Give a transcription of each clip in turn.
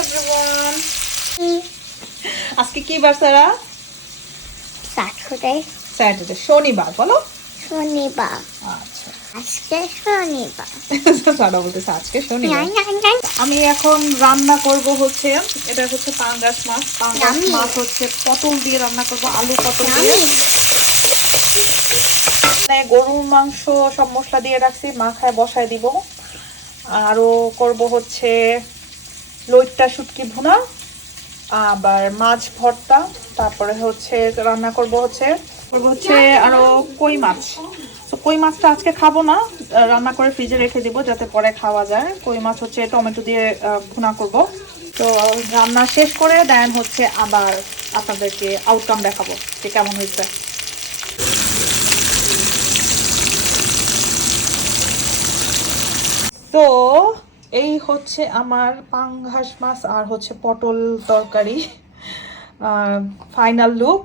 Everyone, আজকে কি বার সারা? Saturday, শনিবার। বলো শনিবার। আচ্ছা, আজকে শনিবার। সারা বলতেছে আজকে শনিবার। আমি এখন রান্না করব হচ্ছে, এটা হচ্ছে পাঙ্গাস মাছ। পাঙ্গাস মাছ হচ্ছে পটল দিয়ে রান্না করব, আলু পটল দিয়ে। গরুর মাংস সব মশলা দিয়ে রাখছি, মাখায় বসায় দিব। আরো করব হচ্ছে লইট্টা শুটকি ভুনা, আবার মাছ ভর্তা। তারপরে হচ্ছে রান্না করব হচ্ছে আরো কই মাছ। তো কই মাছটা আজকে খাবো না, রান্না করে ফ্রিজে রেখে দিব যাতে পরে খাওয়া যায়। কই মাছ হচ্ছে টমেটো দিয়ে ভুনা করব। তো রান্না শেষ করে দেন হচ্ছে আবার আপনাদেরকে আউটকাম দেখাবো যে কেমন হয়েছে। তো এই হচ্ছে আমার পাঙ্গাস মাছ আর হচ্ছে পটল তরকারি ফাইনাল লুক।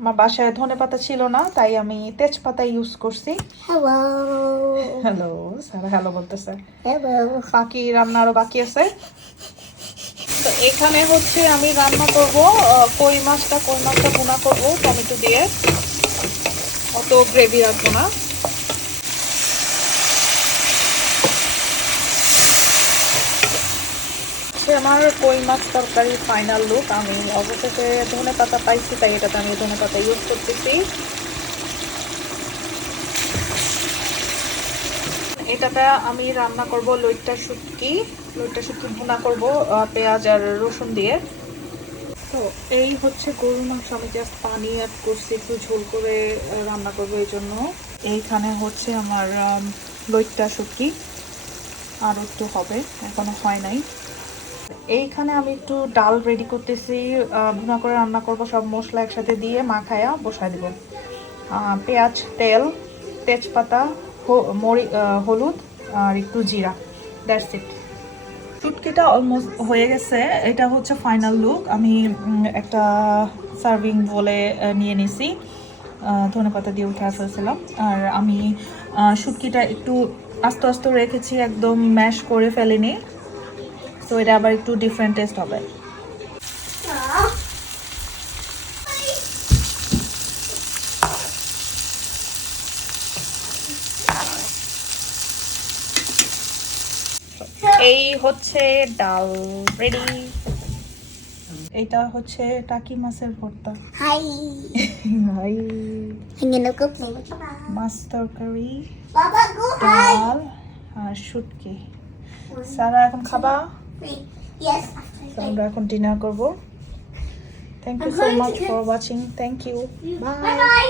আমার বাসায় ধনেপাতা ছিল না, তাই আমি তেজপাতা ইউজ করছি। হ্যালো। হ্যালো স্যার, হ্যালো বলতেছে। হ্যালো। বাকি রান্না আরো বাকি আছে। তো এখানে হচ্ছে আমি রান্না করব কই মাছটা ভুনা করব টমেটো দিয়ে, অত গ্রেভি রাখবো না। আমার কই মাছ তরকারি ফাইনাল লুক। আমি অবশেষে ধনেপাতা পাইছি, তাই এটাতে আমি ধনেপাতা ইউজ করতেছি। এটাতে আমি রান্না করব লইট্টা শুটকি ভুনা করব পেঁয়াজ আর রসুন দিয়ে। তো এই হচ্ছে গরুর মাংস, আমি জাস্ট পানি অ্যাড করছি, একটু ঝোল করে রান্না করব এই জন্য। এইখানে হচ্ছে আমার লইট্টা শুটকি, আর একটু হবে, এখনো হয় নাই। এইখানে আমি একটু ডাল রেডি করতেছি, ভুনা করে রান্না করব। সব মশলা একসাথে দিয়ে মাখায়া বসায় দেব। পেঁয়াজ, তেল, তেজপাতা, হলুদ আর একটু জিরা, দ্যাটস ইট। শুটকিটা অলমোস্ট হয়ে গেছে, এটা হচ্ছে ফাইনাল লুক। আমি একটা সার্ভিং বলে নিয়ে নিছি, ধনেপাতা দিয়ে উঠে ফেলছিলাম। আর আমি শুটকিটা একটু আস্তে আস্তে রেখেছি, একদম ম্যাশ করে ফেলিনি। তো এটা আবার একটু ডিফারেন্ট টেস্ট হবে। এই হচ্ছে ডাল রেডি। এটা হচ্ছে টাকি মাছের ভর্তা। Hi. Hi. Hindi ko po. মাছ তরকারি, Baba, go hi. ডাল আর শুটকি। সারা এখন খাবা? Yes. তো আমরা এখন ডিনার করব। Thank you so much for watching. Thank you. Bye bye.